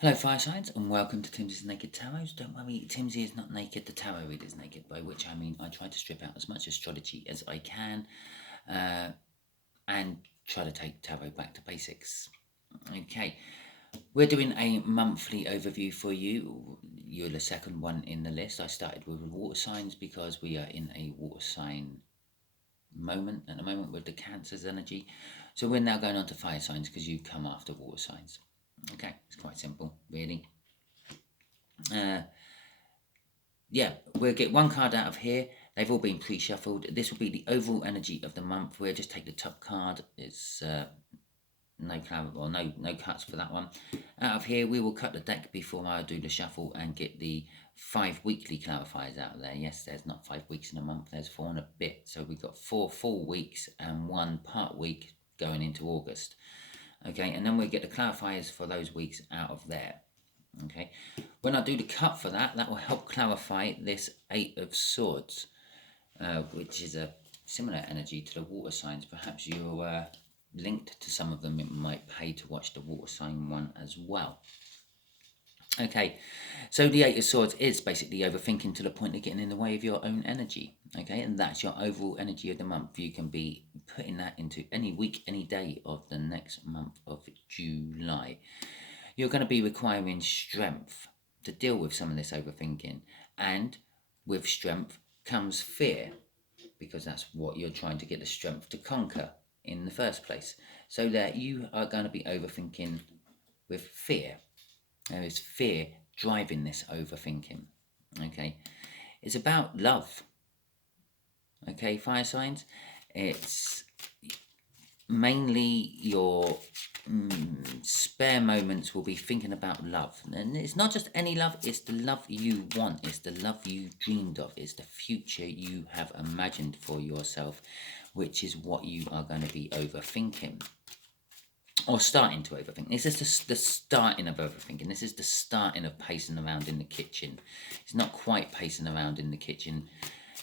Hello fire signs and welcome to Timsy Naked Tarot. Don't worry, Timsy is not naked, the tarot reader is naked, by which I mean I try to strip out as much astrology as I can and try to take tarot back to basics. Okay, we're doing a monthly overview for you. You're the second one in the list. I started with water signs because we are in a water sign moment at the moment with the Cancer's energy. So we're now going on to fire signs because you come after water signs. Okay, it's quite simple, really. Yeah, we'll get one card out of here. They've all been pre-shuffled. This will be the overall energy of the month. We'll just take the top card. It's no cuts for that one. Out of here, we will cut the deck before I do the shuffle and get the 5 weekly clarifiers out of there. Yes, there's not 5 weeks in a month. There's 4 and a bit. So we've got 4 full weeks and 1 part week going into August. Okay, and then we'll get the clarifiers for those weeks out of there. Okay, when I do the cut for that, that will help clarify this 8 of Swords, which is a similar energy to the water signs. Perhaps you're linked to some of them. It might pay to watch the water sign one as well. Okay, so the 8 of Swords is basically overthinking to the point of getting in the way of your own energy. Okay, and that's your overall energy of the month. You can be putting that into any week, any day of the next month of July. You're going to be requiring strength to deal with some of this overthinking. And with strength comes fear, because that's what you're trying to get the strength to conquer in the first place. So that you are going to be overthinking with fear. There is fear driving this overthinking. Okay, it's about love. Okay, fire signs. It's mainly your spare moments will be thinking about love. And it's not just any love, it's the love you want, it's the love you dreamed of, it's the future you have imagined for yourself, which is what you are going to be overthinking. Or starting to overthink. This is the starting of overthinking. This is the starting of pacing around in the kitchen. It's not quite pacing around in the kitchen.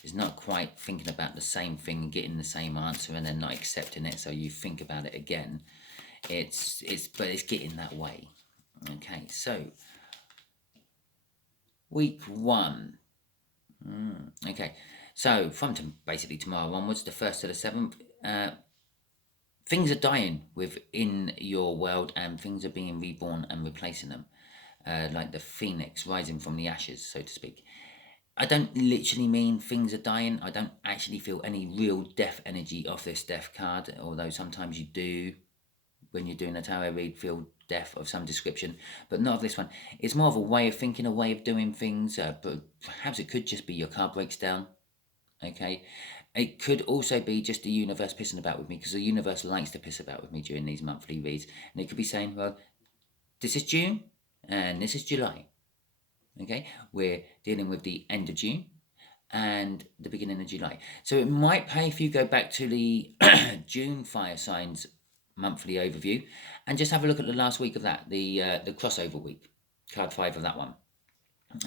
It's not quite thinking about the same thing and getting the same answer and then not accepting it, so you think about it again. But it's getting that way. Okay, so week 1. Okay, so from basically tomorrow onwards, the 1st to the 7th, things are dying within your world and things are being reborn and replacing them, like the phoenix rising from the ashes, so to speak. I don't literally mean things are dying. I don't actually feel any real death energy off this death card, although sometimes you do when you're doing a tarot read, feel death of some description, but not of this one. It's more of a way of thinking, a way of doing things, but perhaps it could just be your car breaks down. Okay, it could also be just the universe pissing about with me, because the universe likes to piss about with me during these monthly reads, and it could be saying, well, this is June and this is July. Okay, we're dealing with the end of June and the beginning of July. So it might pay if you go back to the June fire signs monthly overview and just have a look at the last week of that, the crossover week, card 5 of that one.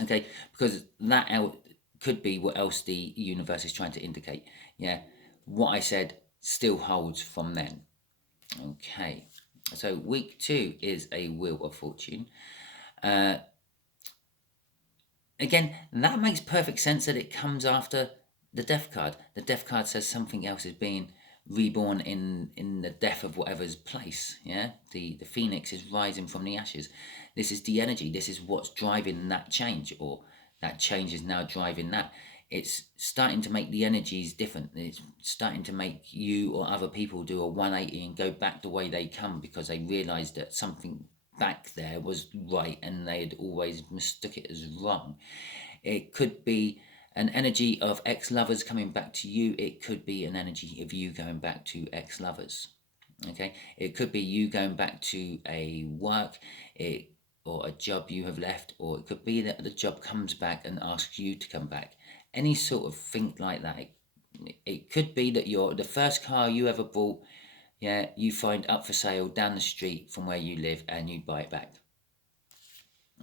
Okay, because that could be what else the universe is trying to indicate. Yeah, what I said still holds from then. Okay, so week 2 is a Wheel of Fortune. Again, that makes perfect sense that it comes after the death card. The death card says something else is being reborn in the death of whatever's place. Yeah, the phoenix is rising from the ashes. This is the energy. This is what's driving that change, or that change is now driving that. It's starting to make the energies different. It's starting to make you or other people do a 180 and go back the way they come, because they realize that something back there was right and they had always mistook it as wrong. It could be an energy of ex-lovers coming back to you. It could be an energy of you going back to ex-lovers. Okay, it could be you going back to a work or a job you have left, or it could be that the job comes back and asks you to come back. Any sort of thing like that. It could be that the first car you ever bought, yeah, you find up for sale down the street from where you live and you buy it back.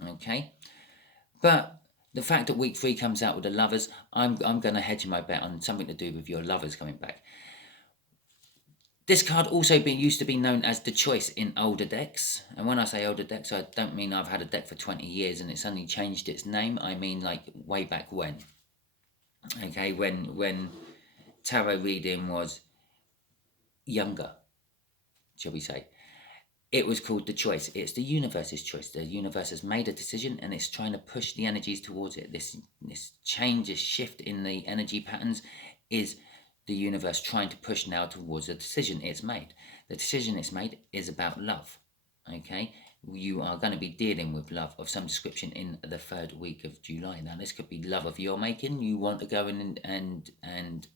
Okay, but the fact that week 3 comes out with the lovers, I'm going to hedge my bet on something to do with your lovers coming back. This card also used to be known as the choice in older decks. And when I say older decks, I don't mean I've had a deck for 20 years and it's only changed its name. I mean like way back when. Okay, when tarot reading was younger, shall we say. It was called the choice. It's the universe's choice. The universe has made a decision and it's trying to push the energies towards it. This change, this shift in the energy patterns is the universe trying to push now towards a decision it's made. The decision it's made is about love. Okay? You are going to be dealing with love of some description in the 3rd week of July. Now, this could be love of your making. You want to go in and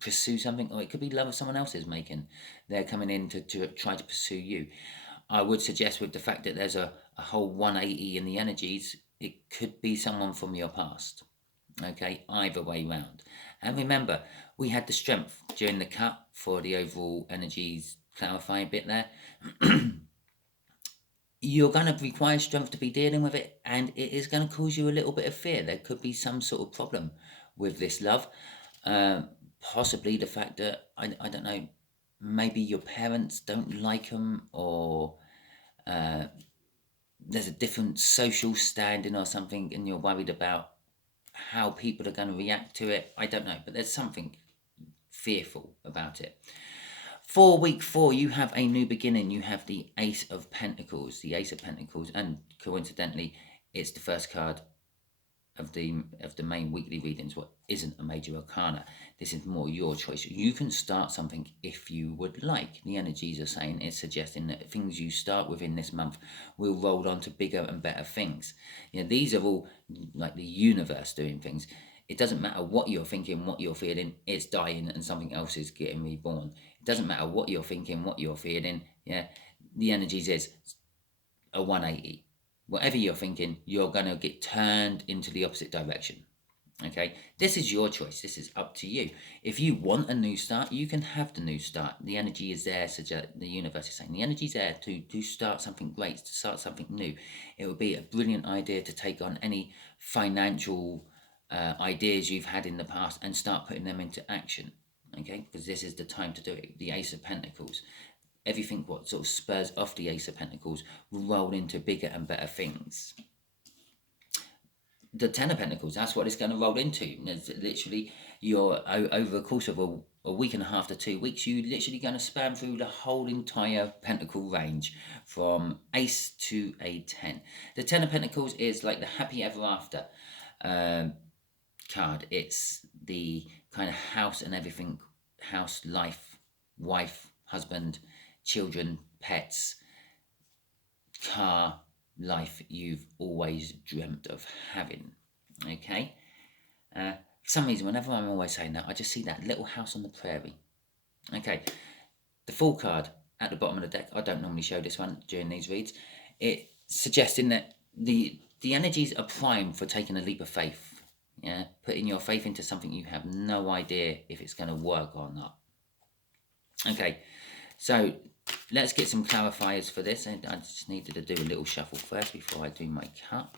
pursue something, or it could be love of someone else's making. They're coming in to try to pursue you. I would suggest, with the fact that there's a whole 180 in the energies, it could be someone from your past. Okay, either way round. And remember, we had the strength during the cut for the overall energies clarifying bit there. You're going to require strength to be dealing with it, and it is going to cause you a little bit of fear. There could be some sort of problem with this love. Possibly the fact that, I don't know, maybe your parents don't like them, or there's a different social standing or something, and you're worried about how people are going to react to it. I don't know, but there's something fearful about it. For week 4, you have a new beginning. You have the Ace of Pentacles. The Ace of Pentacles, and coincidentally, it's the first card of the main weekly readings, what isn't a major arcana. This is more your choice. You can start something if you would like. The energies are saying, it's suggesting that things you start within this month will roll on to bigger and better things. You know, these are all like the universe doing things. It doesn't matter what you're thinking, what you're feeling, it's dying and something else is getting reborn. It doesn't matter what you're thinking, what you're feeling, yeah, the energies is a 180. Whatever you're thinking, you're going to get turned into the opposite direction. Okay, this is your choice. This is up to you. If you want a new start, you can have the new start. The energy is there. The universe is saying the energy is there to start something great, to start something new. It would be a brilliant idea to take on any financial ideas you've had in the past and start putting them into action. Okay, because this is the time to do it. The Ace of Pentacles. Everything what sort of spurs off the Ace of Pentacles will roll into bigger and better things. The Ten of Pentacles, that's what it's going to roll into. It's literally, you're over the course of a week and a half to 2 weeks, you're literally going to span through the whole entire Pentacle range from Ace to a 10. The Ten of Pentacles is like the happy ever after card. It's the kind of house and everything, house, life, wife, husband, children, pets, car, life you've always dreamt of having. Okay? For some reason, whenever I'm always saying that, I just see that little house on the prairie. Okay. The Fool card at the bottom of the deck, I don't normally show this one during these reads. It's suggesting that the energies are primed for taking a leap of faith. Yeah? Putting your faith into something you have no idea if it's going to work or not. Okay. So let's get some clarifiers for this. I just needed to do a little shuffle first before I do my cut.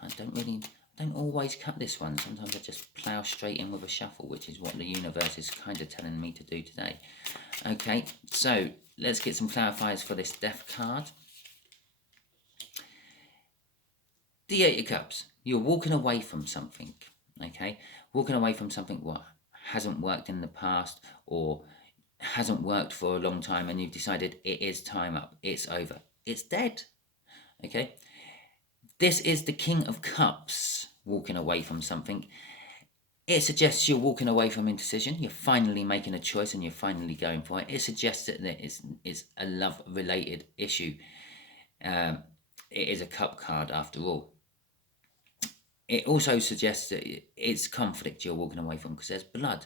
I don't always cut this one. Sometimes I just plough straight in with a shuffle, which is what the universe is kind of telling me to do today. Okay, so let's get some clarifiers for this Death card. The 8 of Cups. You're walking away from something. Okay, walking away from something what hasn't worked in the past, or hasn't worked for a long time, and you've decided it is time up, it's over, it's dead. Okay, this is the King of Cups walking away from something. It suggests you're walking away from indecision, you're finally making a choice and you're finally going for it. It suggests that it's a love related issue. It is a cup card after all. It also suggests that it's conflict you're walking away from, because there's blood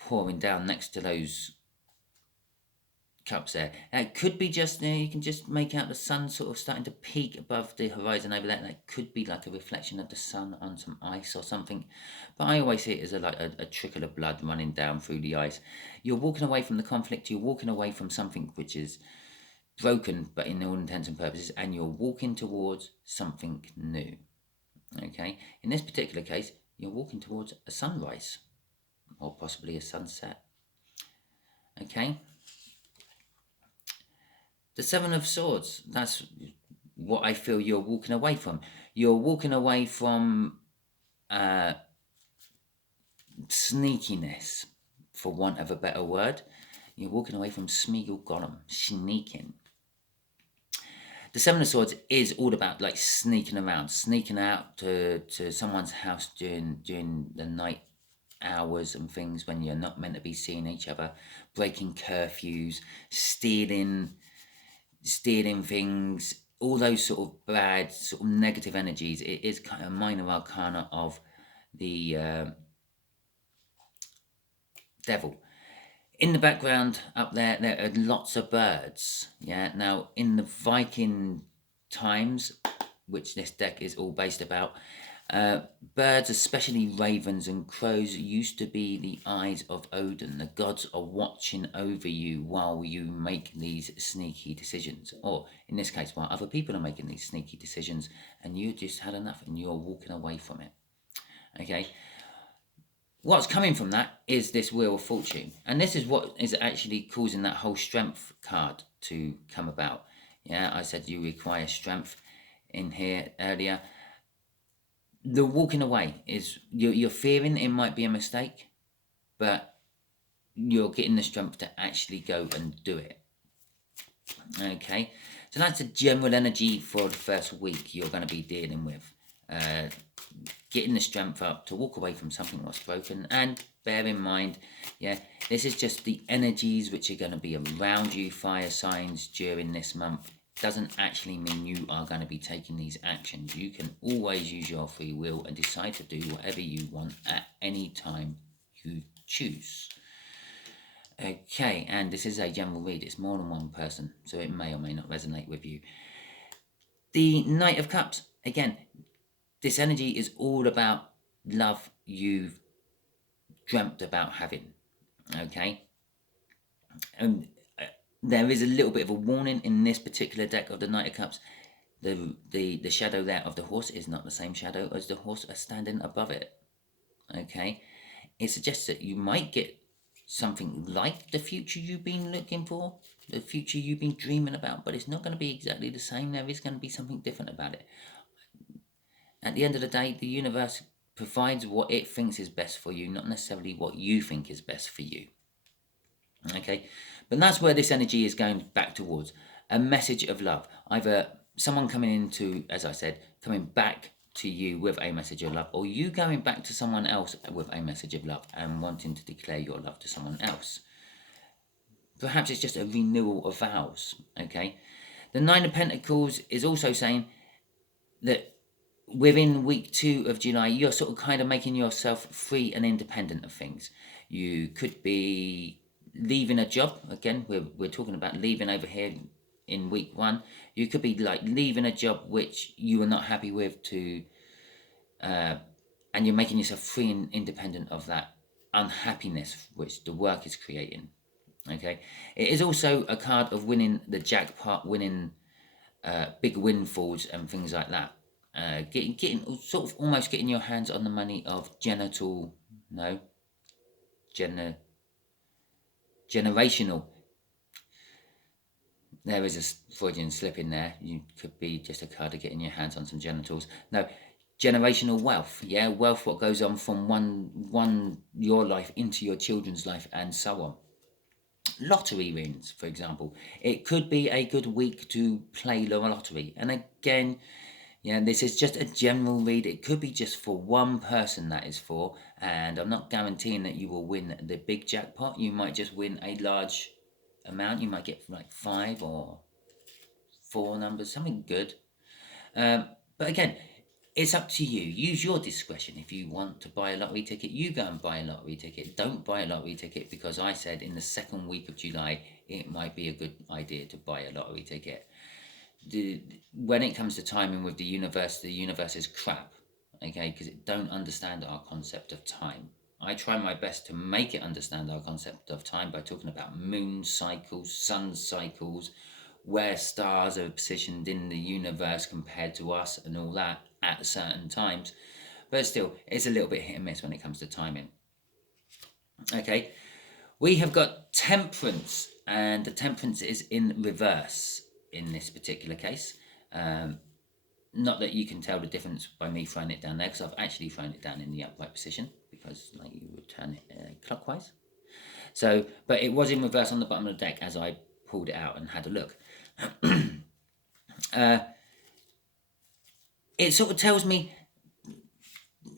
pouring down next to those cups there. It could be just, you can just make out the sun sort of starting to peak above the horizon over there. That could be like a reflection of the sun on some ice or something. But I always see it as a trickle of blood running down through the ice. You're walking away from the conflict. You're walking away from something which is broken, but in all intents and purposes, and you're walking towards something new. Okay? In this particular case, you're walking towards a sunrise, or possibly a sunset. Okay. The Seven of Swords, that's what I feel you're walking away from. You're walking away from sneakiness, for want of a better word. You're walking away from Smeagol Gollum, sneaking. The Seven of Swords is all about like sneaking around, sneaking out to someone's house during the night hours and things when you're not meant to be seeing each other, breaking curfews, stealing things, all those sort of bad, sort of negative energies. It is kind of minor arcana of the devil. In the background up there, there are lots of birds. Yeah. Now, in the Viking times, which this deck is all based about, birds, especially ravens and crows, used to be the eyes of Odin. The gods are watching over you while you make these sneaky decisions. Or, in this case, while other people are making these sneaky decisions and you just had enough and you're walking away from it. Okay. What's coming from that is this Wheel of Fortune. And this is what is actually causing that whole strength card to come about. Yeah, I said you require strength in here earlier. The walking away is you're fearing it might be a mistake, but you're getting the strength to actually go and do it. Okay, so that's the general energy for the first week you're going to be dealing with. Getting the strength up to walk away from something that's broken, and bear in mind, yeah, this is just the energies which are going to be around you, fire signs, during this month. Doesn't actually mean you are going to be taking these actions. You can always use your free will and decide to do whatever you want at any time you choose. Okay, and this is a general read. It's more than one person, so it may or may not resonate with you. The Knight of Cups, again, this energy is all about love you've dreamt about having. Okay, and there is a little bit of a warning in this particular deck of the Knight of Cups. The shadow there of the horse is not the same shadow as the horse standing above it. Okay, it suggests that you might get something like the future you've been looking for, the future you've been dreaming about, but it's not going to be exactly the same. There is going to be something different about it. At the end of the day, the universe provides what it thinks is best for you, not necessarily what you think is best for you. Okay, but that's where this energy is going back towards a message of love. Either someone coming into, as I said, coming back to you with a message of love, or you going back to someone else with a message of love and wanting to declare your love to someone else. Perhaps it's just a renewal of vows. Okay, the Nine of Pentacles is also saying that within week 2 of July, you're sort of kind of making yourself free and independent of things. You could be leaving a job. Again, we're talking about leaving over here in week 1. You could be like leaving a job which you are not happy with and you're making yourself free and independent of that unhappiness which the work is creating. Okay, it is also a card of winning the jackpot, winning big windfalls and things like that. Getting sort of almost getting your hands on the money of generational. There is a Freudian slip in there. You could be just a card of getting your hands on some genitals. No, generational wealth. Yeah, wealth what goes on from one your life into your children's life and so on. Lottery wins, for example. It could be a good week to play the lottery. And again, yeah, this is just a general read. It could be just for one person that is for, and I'm not guaranteeing that you will win the big jackpot. You might just win a large amount. You might get like 5 or 4 numbers, something good. But again, it's up to you. Use your discretion. If you want to buy a lottery ticket, you go and buy a lottery ticket. Don't buy a lottery ticket because I said in the second week of July, it might be a good idea to buy a lottery ticket. When it comes to timing with the universe is crap, okay, because it don't understand our concept of time. I try my best to make it understand our concept of time by talking about moon cycles, sun cycles, where stars are positioned in the universe compared to us and all that at certain times. But still, it's a little bit hit and miss when it comes to timing. Okay, We have got Temperance, and the Temperance is in reverse in this particular case. Not that you can tell the difference by me throwing it down there, because I've actually thrown it down in the upright position, because like you would turn it clockwise. So, but it was in reverse on the bottom of the deck as I pulled it out and had a look. It sort of tells me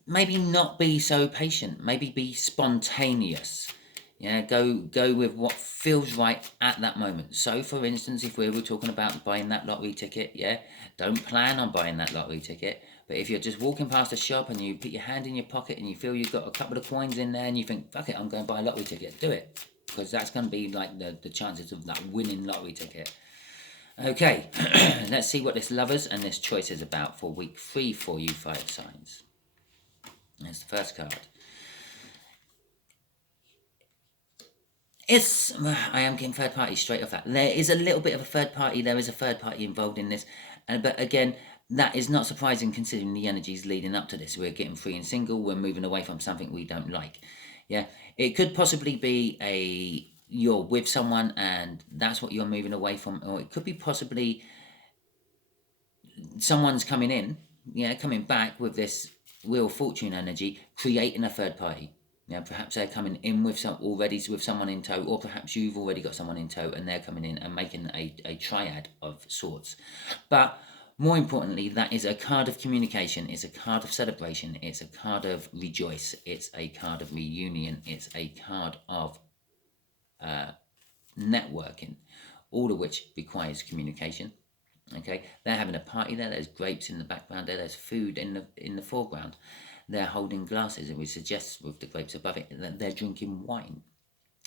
maybe not be so patient, maybe be spontaneous. Yeah, go with what feels right at that moment. So, for instance, if we were talking about buying that lottery ticket, yeah, don't plan on buying that lottery ticket. But if you're just walking past a shop and you put your hand in your pocket and you feel you've got a couple of coins in there and you think, fuck it, I'm going to buy a lottery ticket, do it. Because that's going to be like the chances of that winning lottery ticket. Okay, let's see what this Lovers and this Choice is about for week 3 for you fire signs. That's the first card. I am getting third party straight off that. There is a little bit of a third party. There is a third party involved in this. But again, that is not surprising considering the energies leading up to this. We're getting free and single. We're moving away from something we don't like. Yeah, it could possibly be you're with someone and that's what you're moving away from. Or it could be possibly someone's coming in, coming back with this Wheel of Fortune energy, creating a third party. Yeah, perhaps they're coming in with someone in tow, or perhaps you've already got someone in tow and they're coming in and making a triad of sorts. But more importantly, that is a card of communication, it's a card of celebration, it's a card of rejoice, it's a card of reunion, it's a card of networking, all of which requires communication. Okay, they're having a party there. There's grapes in the background there. There's food in the foreground. They're holding glasses, and we suggest with the grapes above it that they're drinking wine.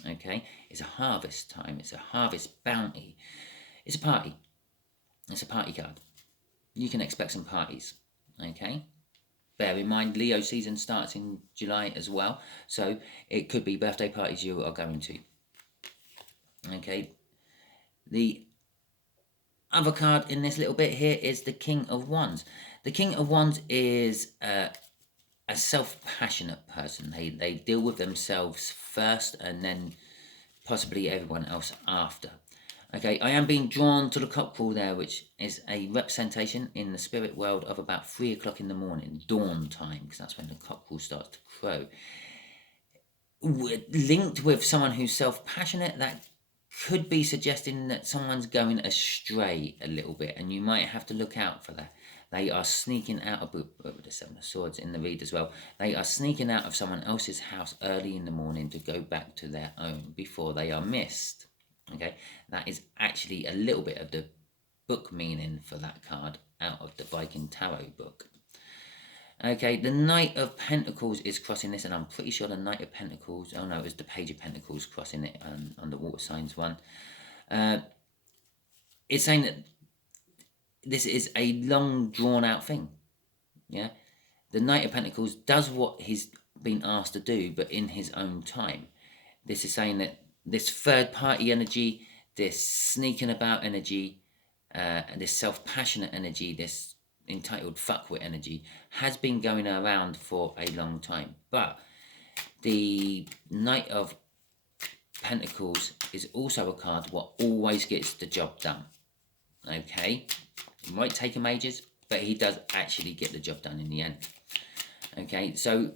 Okay, it's a harvest time. It's a harvest bounty. It's a party. It's a party card. You can expect some parties. Okay. Bear in mind, Leo season starts in July as well, so it could be birthday parties you are going to. Okay. The other card in this little bit here is the King of Wands. The King of Wands is a self-passionate person. They deal with themselves first and then possibly everyone else after. Okay, I am being drawn to the cockerel there, which is a representation in the spirit world of about 3 o'clock in the morning, dawn time, because that's when the cockerel starts to crow. Linked with someone who's self-passionate, that could be suggesting that someone's going astray a little bit, and you might have to look out for that. They are sneaking out of the Seven of Swords in the read as well. They are sneaking out of someone else's house early in the morning to go back to their own before they are missed. Okay, that is actually a little bit of the book meaning for that card out of the Viking Tarot book. Okay, the Knight of Pentacles is crossing this, and I'm pretty sure the Knight of Pentacles, oh no, it was the Page of Pentacles crossing it on the water signs one. It's saying that this is a long drawn out thing. Yeah, the Knight of Pentacles does what he's been asked to do, but in his own time. This is saying that this third party energy, this sneaking about energy, this self-passionate energy, this entitled fuckwit energy has been going around for a long time. But the Knight of Pentacles is also a card what always gets the job done. Okay, it might take him ages, but he does actually get the job done in the end. Okay, so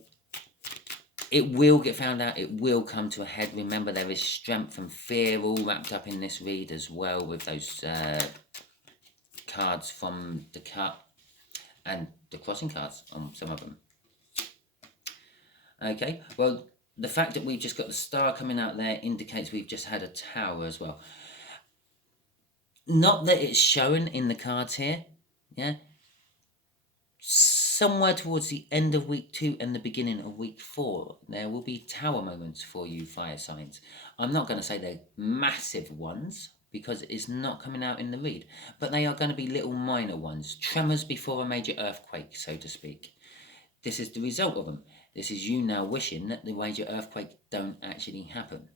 it will get found out, it will come to a head. Remember, there is strength and fear all wrapped up in this read as well, with those cards from the cut and the crossing cards on some of them. Okay, well, the fact that we've just got the star coming out there indicates we've just had a tower as well. Not that it's shown in the cards here, yeah. Somewhere towards the end of week 2 and the beginning of week 4, there will be tower moments for you fire signs. I'm not going to say they're massive ones, because it's not coming out in the read, but they are going to be little minor ones, tremors before a major earthquake, so to speak. This is the result of them. This is you now wishing that the major earthquake don't actually happen.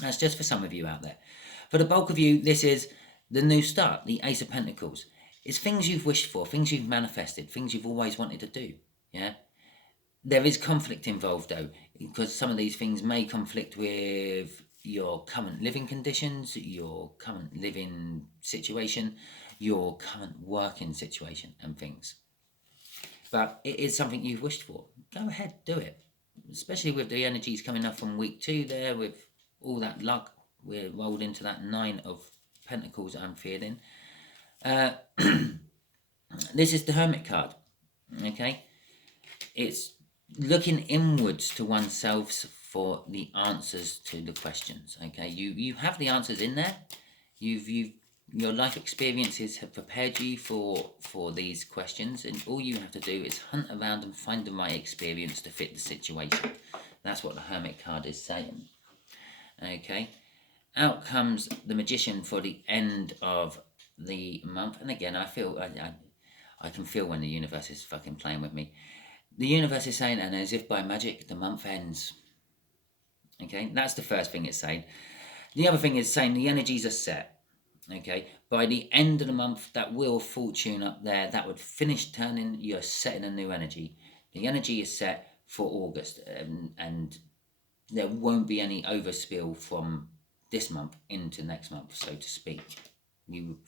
That's just for some of you out there. For the bulk of you, this is the new start, the Ace of Pentacles. It's things you've wished for, things you've manifested, things you've always wanted to do. Yeah. There is conflict involved though. because some of these things may conflict with your current living conditions, your current living situation, your current working situation and things. But it is something you've wished for. Go ahead, do it. Especially with the energies coming up from week 2 there, with all that luck. We're rolled into that 9 of Pentacles I'm feeling. This is the Hermit card. Okay? It's looking inwards to oneself for the answers to the questions. Okay? You have the answers in there. Your life experiences have prepared you for these questions, and all you have to do is hunt around and find the right experience to fit the situation. That's what the Hermit card is saying. Okay, out comes the Magician for the end of the month, and again, I feel I can feel when the universe is fucking playing with me. The universe is saying, and as if by magic, the month ends. Okay, that's the first thing it's saying. The other thing is saying the energies are set. Okay, by the end of the month, that wheel of fortune up there, that would finish turning. You're setting a new energy. The energy is set for August, and there won't be any overspill from this month into next month, so to speak.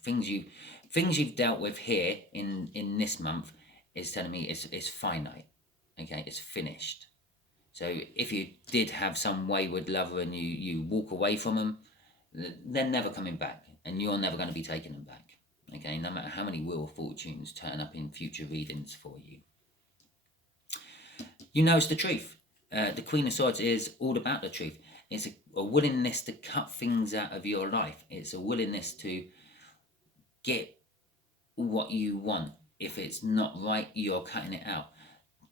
Things you've dealt with here in this month is telling me it's finite. Okay, it's finished. So if you did have some wayward lover and you walk away from them, they're never coming back, and you're never going to be taking them back. Okay, no matter how many Wheel of Fortunes turn up in future readings for you. You know it's the truth. The Queen of Swords is all about the truth. It's a willingness to cut things out of your life. It's a willingness to get what you want. If it's not right, you're cutting it out.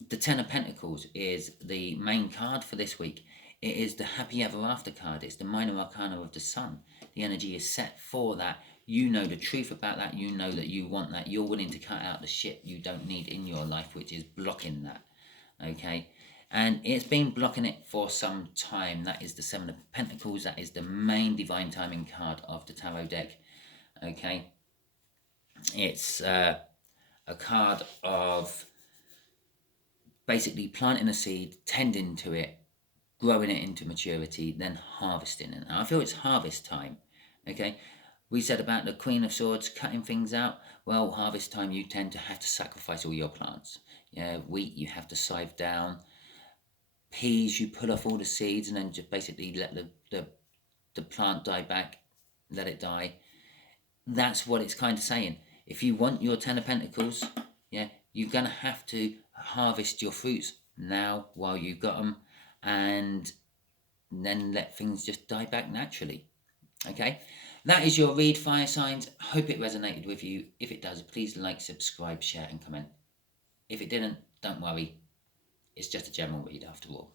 The Ten of Pentacles is the main card for this week. It is the Happy Ever After card. It's the minor arcana of the Sun. The energy is set for that. You know the truth about that. You know that you want that. You're willing to cut out the shit you don't need in your life, which is blocking that. Okay? And it's been blocking it for some time. That is the Seven of Pentacles. That is the main divine timing card of the tarot deck. Okay? It's a card of basically planting a seed, tending to it, growing it into maturity, then harvesting it. Now, I feel it's harvest time, okay? We said about the Queen of Swords cutting things out. Well, harvest time, you tend to have to sacrifice all your plants. Yeah, wheat, you have to scythe down. Peas, you pull off all the seeds and then just basically let the plant die back, let it die. That's what it's kind of saying. If you want your Ten of Pentacles, yeah, you're going to have to harvest your fruits now while you've got them, and then let things just die back naturally. Okay, that is your read, fire signs. Hope it resonated with you. If it does, please like, subscribe, share and comment. If it didn't, don't worry, it's just a general read after all.